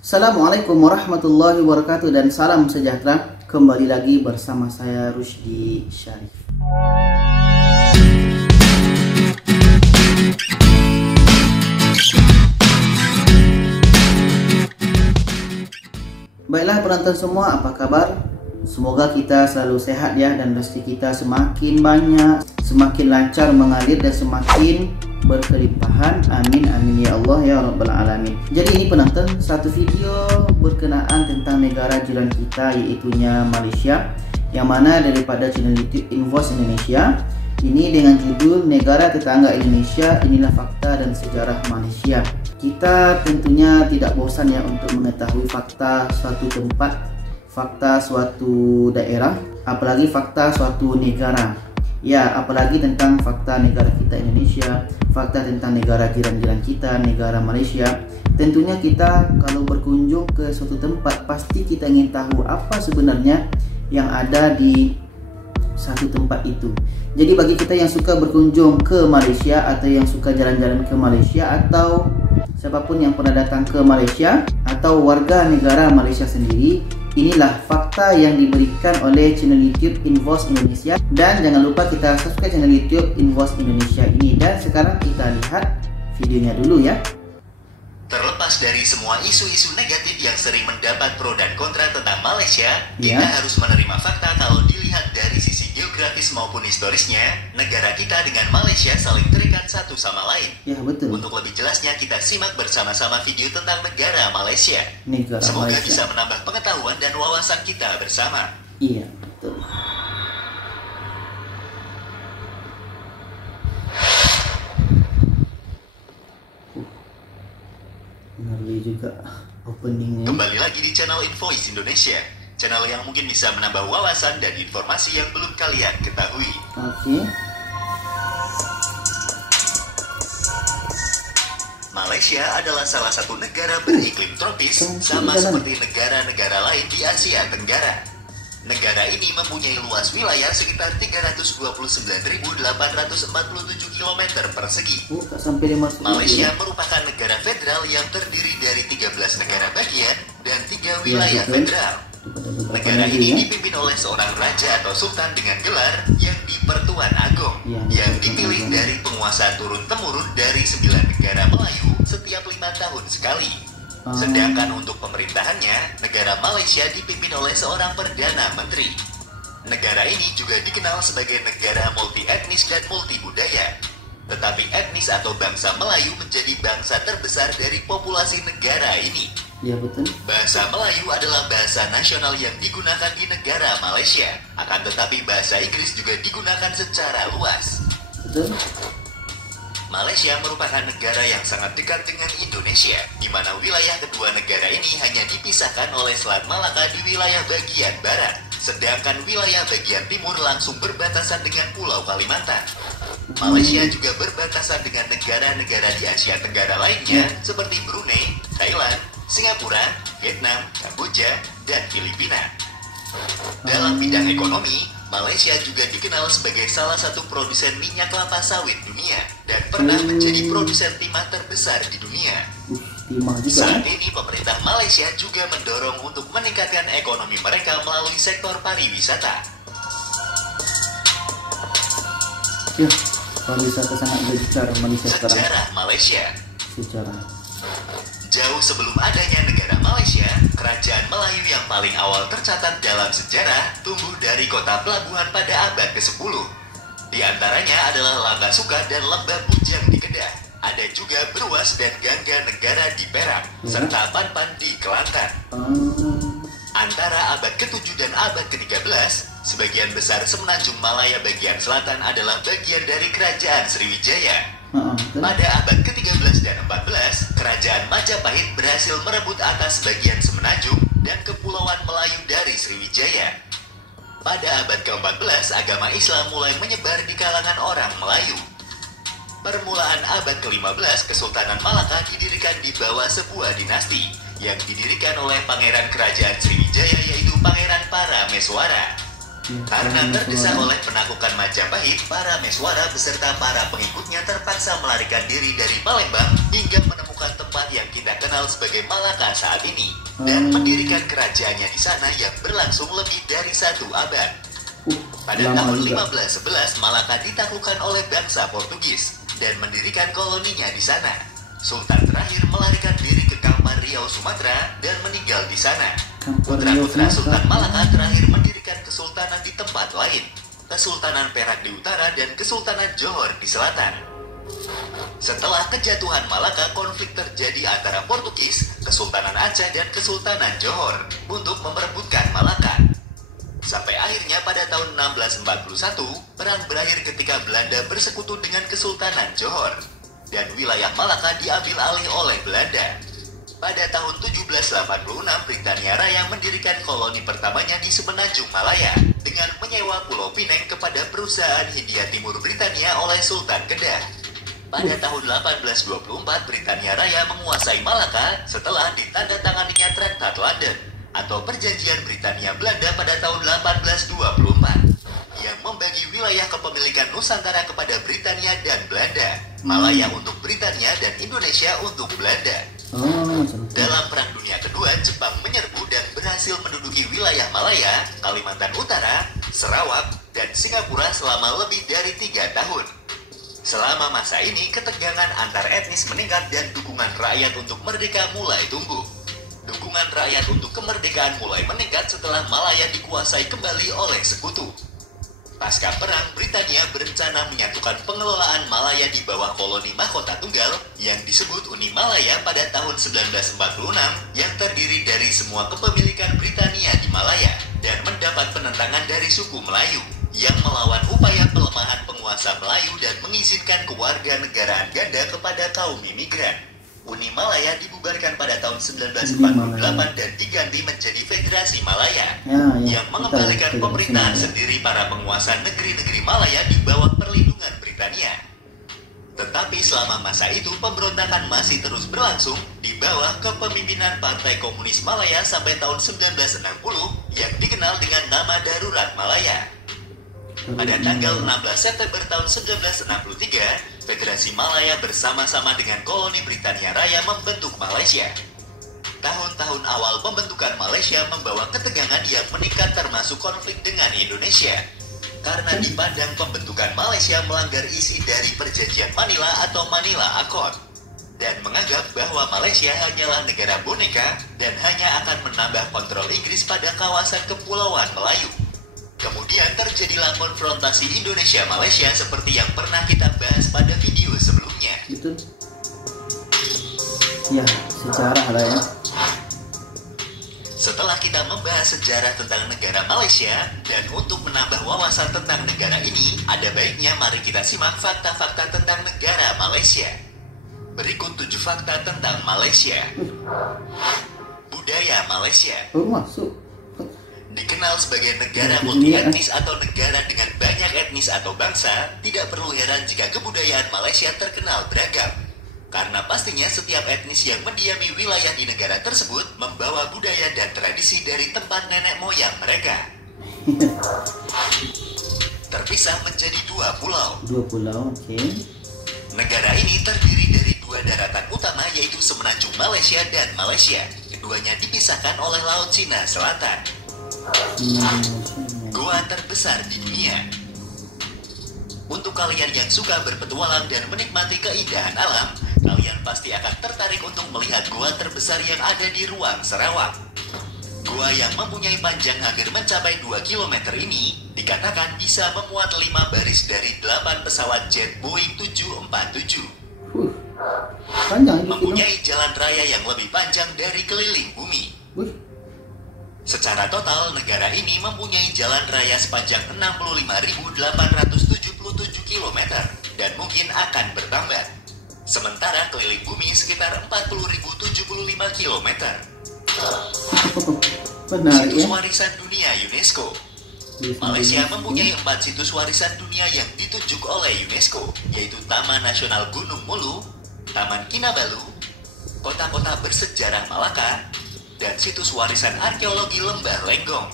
Assalamualaikum warahmatullahi wabarakatuh dan salam sejahtera. Kembali lagi bersama saya Rusdi Syarif. Baiklah penonton semua, apa kabar? Semoga kita selalu sehat ya, dan rezeki kita semakin banyak, semakin lancar mengalir dan semakin berkelimpahan. Amin amin ya Allah ya rabbal alamin. Jadi ini penonton, satu video berkenaan tentang negara jiran kita, yaitunya Malaysia, yang mana daripada channel YouTube Invoice Indonesia. Ini dengan judul Negara Tetangga Indonesia, Inilah Fakta dan Sejarah Malaysia. Kita tentunya tidak bosan ya untuk mengetahui fakta suatu tempat, fakta suatu daerah, apalagi fakta suatu negara. Ya, apalagi tentang fakta negara kita Indonesia, fakta tentang negara jiran-jiran kita, negara Malaysia. Tentunya kita kalau berkunjung ke suatu tempat, pasti kita ingin tahu apa sebenarnya yang ada di satu tempat itu. Jadi bagi kita yang suka berkunjung ke Malaysia, atau yang suka jalan-jalan ke Malaysia, atau siapapun yang pernah datang ke Malaysia, atau warga negara Malaysia sendiri, inilah fakta yang diberikan oleh channel YouTube Invoice Indonesia. Dan jangan lupa kita subscribe channel YouTube Invoice Indonesia ini. Dan sekarang kita lihat videonya dulu ya. Terlepas dari semua isu-isu negatif yang sering mendapat pro dan kontra tentang Malaysia, kita harus menerima fakta kalau dilihat dari sisi geografis maupun historisnya, negara kita dengan Malaysia saling terikat satu sama lain. Ya, betul. Untuk lebih jelasnya kita simak bersama-sama video tentang negara Malaysia. Semoga Malaysia bisa menambah pengetahuan dan wawasan kita bersama. Iya, betul. Ngeri juga openingnya. Kembali lagi di channel Invoice Indonesia, channel yang mungkin bisa menambah wawasan dan informasi yang belum kalian ketahui. Oke. Malaysia adalah salah satu negara beriklim tropis, sama seperti negara-negara lain di Asia Tenggara. Negara ini mempunyai luas wilayah sekitar 329.847 km persegi. Tak sampai 500. Malaysia merupakan negara federal yang terdiri dari 13 negara bagian dan 3 wilayah federal. Negara ini dipimpin oleh seorang raja atau sultan dengan gelar yang di-Pertuan Agong, yang dipilih dari penguasa turun-temurun dari 9 negara Melayu setiap 5 tahun sekali. Sedangkan untuk pemerintahannya, negara Malaysia dipimpin oleh seorang Perdana Menteri. Negara ini juga dikenal sebagai negara multi etnis dan multi budaya. Tetapi etnis atau bangsa Melayu menjadi bangsa terbesar dari populasi negara ini. Ya, betul. Bahasa Melayu adalah bahasa nasional yang digunakan di negara Malaysia. Akan tetapi bahasa Inggris juga digunakan secara luas. Betul. Malaysia merupakan negara yang sangat dekat dengan Indonesia, di mana wilayah kedua negara ini hanya dipisahkan oleh Selat Malaka di wilayah bagian barat, sedangkan wilayah bagian timur langsung berbatasan dengan Pulau Kalimantan. Malaysia juga berbatasan dengan negara-negara di Asia Tenggara lainnya seperti Brunei, Thailand, Singapura, Vietnam, Kamboja, dan Filipina. Dalam bidang ekonomi, Malaysia juga dikenal sebagai salah satu produsen minyak kelapa sawit dunia dan pernah menjadi produsen timah terbesar di dunia. Saat ini pemerintah Malaysia juga mendorong untuk meningkatkan ekonomi mereka melalui sektor pariwisata. Ya, pariwisata sangat besar Malaysia sekarang. Sejarah Malaysia. Sejarah. Jauh sebelum adanya negara Malaysia, kerajaan Melayu yang paling awal tercatat dalam sejarah tumbuh dari kota pelabuhan pada abad ke-10. Di antaranya adalah Lambak Suka dan Lembah Bujang di Kedah. Ada juga Beruas dan Gangga Negara di Perak, serta Panpan di Kelantan. Antara abad ke-7 dan abad ke-13, sebagian besar semenanjung Malaya bagian selatan adalah bagian dari kerajaan Sriwijaya. Pada abad ke-13 dan 14, kerajaan Majapahit berhasil merebut atas bagian semenanjung dan kepulauan Melayu dari Sriwijaya. Pada abad ke-14, agama Islam mulai menyebar di kalangan orang Melayu. Permulaan abad ke-15, Kesultanan Malaka didirikan di bawah sebuah dinasti yang didirikan oleh Pangeran Kerajaan Sriwijaya, yaitu Pangeran Parameswara. Karena terdesak oleh penaklukan Majapahit, Parameswara beserta para pengikutnya terpaksa melarikan diri dari Palembang hingga menemukan tempat tempat yang kita kenal sebagai Malaka saat ini dan mendirikan kerajaannya di sana yang berlangsung lebih dari 1 abad. Pada tahun 1511, Malaka ditaklukkan oleh bangsa Portugis dan mendirikan koloninya di sana. Sultan terakhir melarikan diri ke Kampar Riau, Sumatera dan meninggal di sana. Putra-putra Sultan Malaka terakhir mendirikan kesultanan di tempat lain, Kesultanan Perak di utara dan Kesultanan Johor di selatan. Setelah kejatuhan Malaka, konflik terjadi antara Portugis, Kesultanan Aceh dan Kesultanan Johor untuk memperebutkan Malaka. Sampai akhirnya pada tahun 1641, perang berakhir ketika Belanda bersekutu dengan Kesultanan Johor dan wilayah Malaka diambil alih oleh Belanda. Pada tahun 1786, Britania Raya mendirikan koloni pertamanya di Semenanjung Malaya dengan menyewa Pulau Pineng kepada perusahaan Hindia Timur Britania oleh Sultan Kedah. Pada tahun 1824, Britania Raya menguasai Malaka setelah ditandatanganinya Traktat London atau Perjanjian Britania Belanda pada tahun 1824 yang membagi wilayah kepemilikan Nusantara kepada Britania dan Belanda, Malaya untuk Britania dan Indonesia untuk Belanda. Dalam Perang Dunia Kedua, Jepang menyerbu dan berhasil menduduki wilayah Malaya, Kalimantan Utara, Sarawak, dan Singapura selama lebih dari 3 tahun. Selama masa ini, ketegangan antar etnis meningkat dan dukungan rakyat untuk merdeka mulai tumbuh. Dukungan rakyat untuk kemerdekaan mulai meningkat setelah Malaya dikuasai kembali oleh sekutu. Pasca perang, Britania berencana menyatukan pengelolaan Malaya di bawah koloni mahkota tunggal yang disebut Uni Malaya pada tahun 1946 yang terdiri dari semua kepemilikan Britania di Malaya dan mendapat penentangan dari suku Melayu yang melawan upaya pelemahan penguasa Melayu dan mengizinkan kewarganegaraan ganda kepada kaum imigran. Uni Malaya dibubarkan pada tahun 1948 dan diganti menjadi Federasi Malaya yang mengembalikan pemerintahan sendiri para penguasa negeri-negeri Malaya di bawah perlindungan Britania. Tetapi selama masa itu pemberontakan masih terus berlangsung di bawah kepemimpinan Partai Komunis Malaya sampai tahun 1960 yang dikenal dengan nama Darurat Malaya. Pada tanggal 16 September tahun 1963, Federasi Malaya bersama-sama dengan koloni Britania Raya membentuk Malaysia. Tahun-tahun awal pembentukan Malaysia membawa ketegangan yang meningkat termasuk konflik dengan Indonesia. Karena dipandang pembentukan Malaysia melanggar isi dari Perjanjian Manila atau Manila Accord dan menganggap bahwa Malaysia hanyalah negara boneka dan hanya akan menambah kontrol Inggris pada kawasan kepulauan Melayu. Kemudian terjadilah konfrontasi Indonesia-Malaysia seperti yang pernah kita bahas pada video sebelumnya. Betul. Ya, sejarah lah ya. Setelah kita membahas sejarah tentang negara Malaysia, dan untuk menambah wawasan tentang negara ini, ada baiknya mari kita simak fakta-fakta tentang negara Malaysia. Berikut 7 fakta tentang Malaysia. Budaya Malaysia. Masuk. Dikenal sebagai negara multi-etnis atau negara dengan banyak etnis atau bangsa, tidak perlu heran jika kebudayaan Malaysia terkenal beragam. Karena pastinya setiap etnis yang mendiami wilayah di negara tersebut membawa budaya dan tradisi dari tempat nenek moyang mereka. Terpisah menjadi 2 pulau. 2 pulau, oke. Negara ini terdiri dari 2 daratan utama yaitu Semenanjung Malaysia dan Malaysia. Keduanya dipisahkan oleh Laut Cina Selatan. Gua terbesar di dunia. Untuk kalian yang suka berpetualang dan menikmati keindahan alam, kalian pasti akan tertarik untuk melihat gua terbesar yang ada di Ruang Sarawak. Gua yang mempunyai panjang hampir mencapai 2 km ini dikatakan bisa memuat 5 baris dari 8 pesawat jet Boeing 747. Panjang itu. Mempunyai jalan raya yang lebih panjang dari keliling bumi. Secara total, negara ini mempunyai jalan raya sepanjang 65.877 km dan mungkin akan bertambah. Sementara keliling bumi sekitar 40.075 km. Situs warisan dunia UNESCO. Malaysia mempunyai 4 situs warisan dunia yang ditunjuk oleh UNESCO, yaitu Taman Nasional Gunung Mulu, Taman Kinabalu, kota-kota bersejarah Malaka, dan situs warisan arkeologi Lembah Lenggong.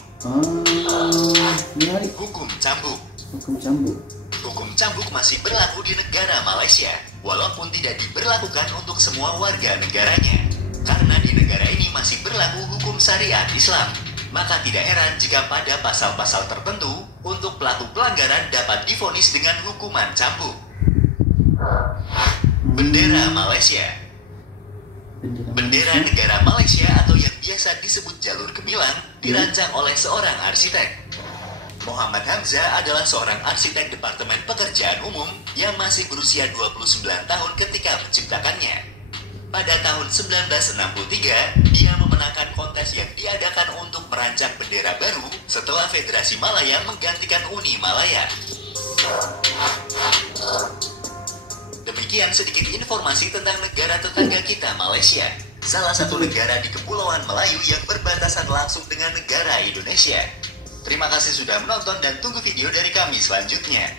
Menarik. Hukum cambuk. Hukum cambuk. Hukum cambuk masih berlaku di negara Malaysia. walaupun tidak diberlakukan untuk semua warga negaranya. Karena di negara ini masih berlaku hukum syariat Islam, maka tidak heran jika pada pasal-pasal tertentu untuk pelaku pelanggaran dapat divonis dengan hukuman cambuk. Bendera Malaysia. Bendera negara Malaysia atau yang biasa disebut jalur gemilang dirancang oleh seorang arsitek. Muhammad Hamzah adalah seorang arsitek Departemen Pekerjaan Umum yang masih berusia 29 tahun ketika menciptakannya. Pada tahun 1963, dia memenangkan kontes yang diadakan untuk merancang bendera baru setelah Federasi Malaya menggantikan Uni Malaya. Demikian sedikit informasi tentang negara tetangga kita, Malaysia. Salah satu negara di Kepulauan Melayu yang berbatasan langsung dengan negara Indonesia. Terima kasih sudah menonton dan tunggu video dari kami selanjutnya.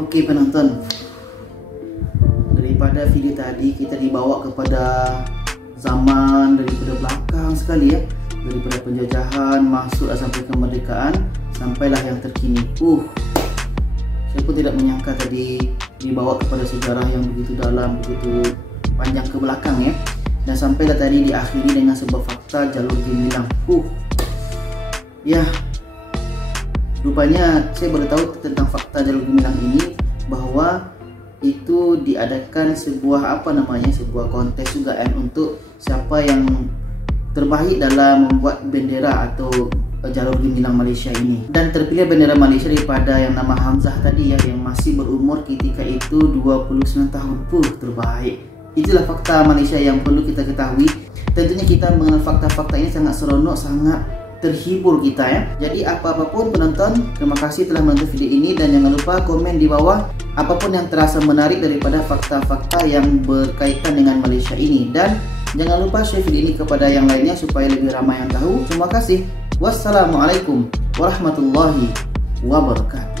Oke penonton, daripada video tadi kita dibawa kepada zaman daripada belakang sekali ya, daripada penjajahan masuk sampai kemerdekaan sampailah yang terkini. Saya pun tidak menyangka tadi dibawa kepada sejarah yang begitu dalam, begitu panjang ke belakang ya. Dan sampailah tadi diakhiri dengan sebuah fakta jalur gemilang. Ya, rupanya saya baru tahu tentang fakta jalur gemilang ini, bahwa itu diadakan sebuah sebuah kontes juga kan, untuk siapa yang terbaik dalam membuat bendera atau jalur gemilang Malaysia ini. Dan terpilih bendera Malaysia daripada yang nama Hamzah tadi ya, yang masih berumur ketika itu 29 tahun. Terbaik. Itulah fakta Malaysia yang perlu kita ketahui. Tentunya kita mengenal fakta-fakta ini sangat seronok, sangat terhibur kita ya. Jadi apapun penonton, terima kasih telah menonton video ini, dan jangan lupa komen di bawah apapun yang terasa menarik daripada fakta-fakta yang berkaitan dengan Malaysia ini, dan jangan lupa share video ini kepada yang lainnya supaya lebih ramai yang tahu. Terima kasih. Wassalamualaikum warahmatullahi wabarakatuh.